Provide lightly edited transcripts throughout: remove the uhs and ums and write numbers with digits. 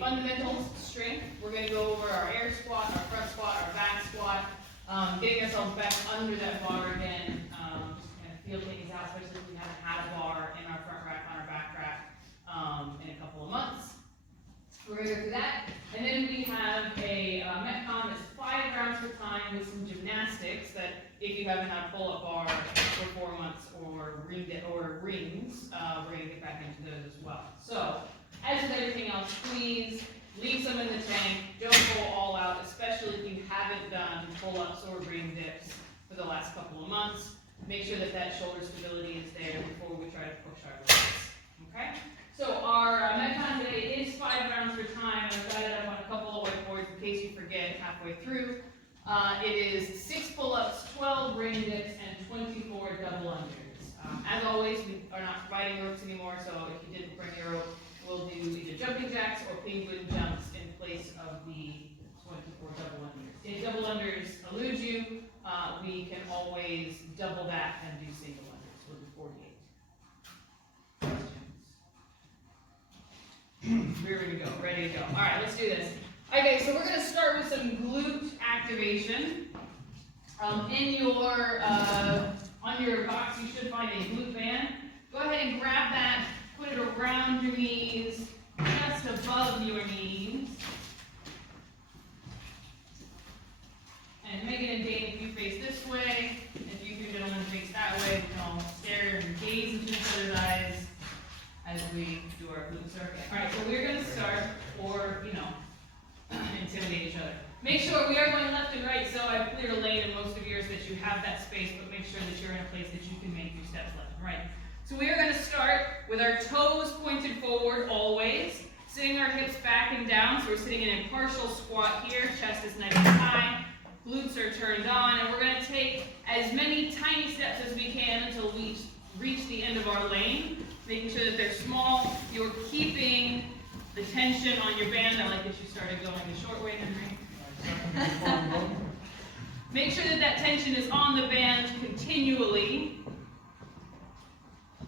fundamentals strength. We're going to go over our air squat, our front squat, our back squat, getting ourselves back under that bar again, just kind of feel things out, especially if we haven't had a bar in our front rack, on our back rack in a couple of months. We're going to go through that. And then we have a Metcon that's 5 rounds per time with some gymnastics that if you haven't had a pull-up bar for 4 months or rings, we're going to get back into those as well. So, as with everything else, please leave some in the tank. Don't go all out, especially if you haven't done pull-ups or ring dips for the last couple of months. Make sure that that shoulder stability is there before we try to push our legs. Okay? So our Metcon today is 5 rounds per time. I've got it up on a couple of whiteboards in case you forget halfway through. It is 6 pull-ups, 12 ring dips, and 24 double unders. As always, we are not providing ropes anymore, so if you didn't bring your rope, we'll do either jumping jacks or penguin jumps in place of the 24 double unders. If double unders elude you, we can always double that and do single unders. We'll do 48. Questions? Here we go. Ready to go. All right, let's do this. Okay, so we're going to start with some glute activation. In your on your box, you should find a glute band. Go ahead and grab that. Put it around your knees, just above your knees. And Megan and Dane, if you face this way, if you two gentlemen face that way, we can all stare and gaze into each other's eyes as we do our glute circuit. All right, so we're going to start, or, intimidate each other. Make sure we are going left and right, so I've cleared a lane in most of yours that you have that space, but make sure that you're in a place that you can make your steps left and right. So we are going to start with our toes pointed forward always, sitting our hips back and down, so we're sitting in a partial squat here, chest is nice and high, glutes are turned on, and we're going to take as many tiny steps as we can until we reach the end of our lane, making sure that they're small. You're keeping the tension on your band. I like that you started going the short way, Henry. Make sure that that tension is on the band continually.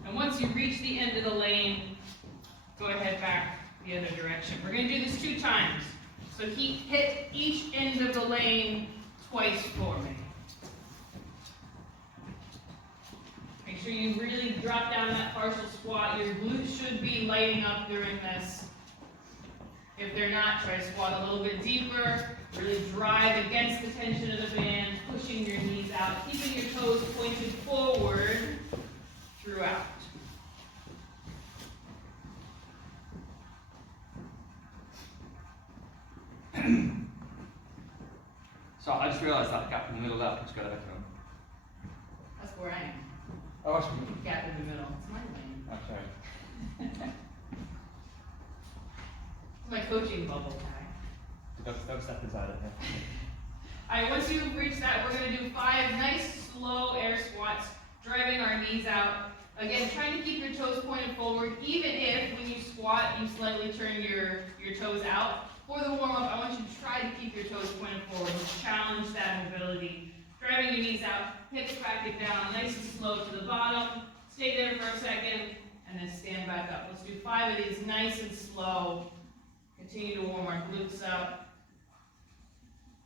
And once you reach the end of the lane, go ahead back the other direction. We're going to do this 2 times. So hit each end of the lane twice for me. Make sure you really drop down that partial squat. Your glutes should be lighting up during this. If they're not, try to squat a little bit deeper. Really drive against the tension of the band, pushing your knees out, keeping your toes pointed forward throughout. So I just realised that gap in the middle there. Let's go back home. That's where I am. Oh, that's Gap in the middle. It's my lane. oh, sorry. It's my coaching bubble tag. Don't step inside it here. Alright, once you've reached that, we're going to do 5 nice, slow air squats, driving our knees out. Again, trying to keep your toes pointed forward, even if when you squat, you slightly turn your toes out. For the warm-up, I want you to try to keep your toes pointed forward. Challenge that mobility. Driving your knees out, hips back and down, nice and slow to the bottom. Stay there for a second, and then stand back up. Let's do 5 of these nice and slow. Continue to warm our glutes up.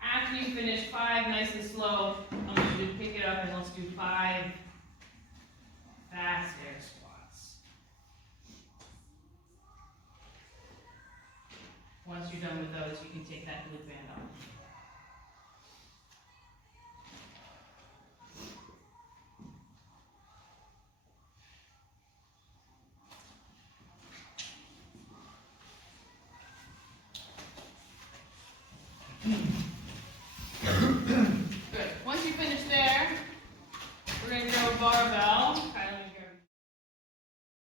After you finish 5 nice and slow, I want you to pick it up and let's do 5 fast air squats. Once you're done with those, you can take that glute band off. Good. Once you finish there, we're going to go barbell.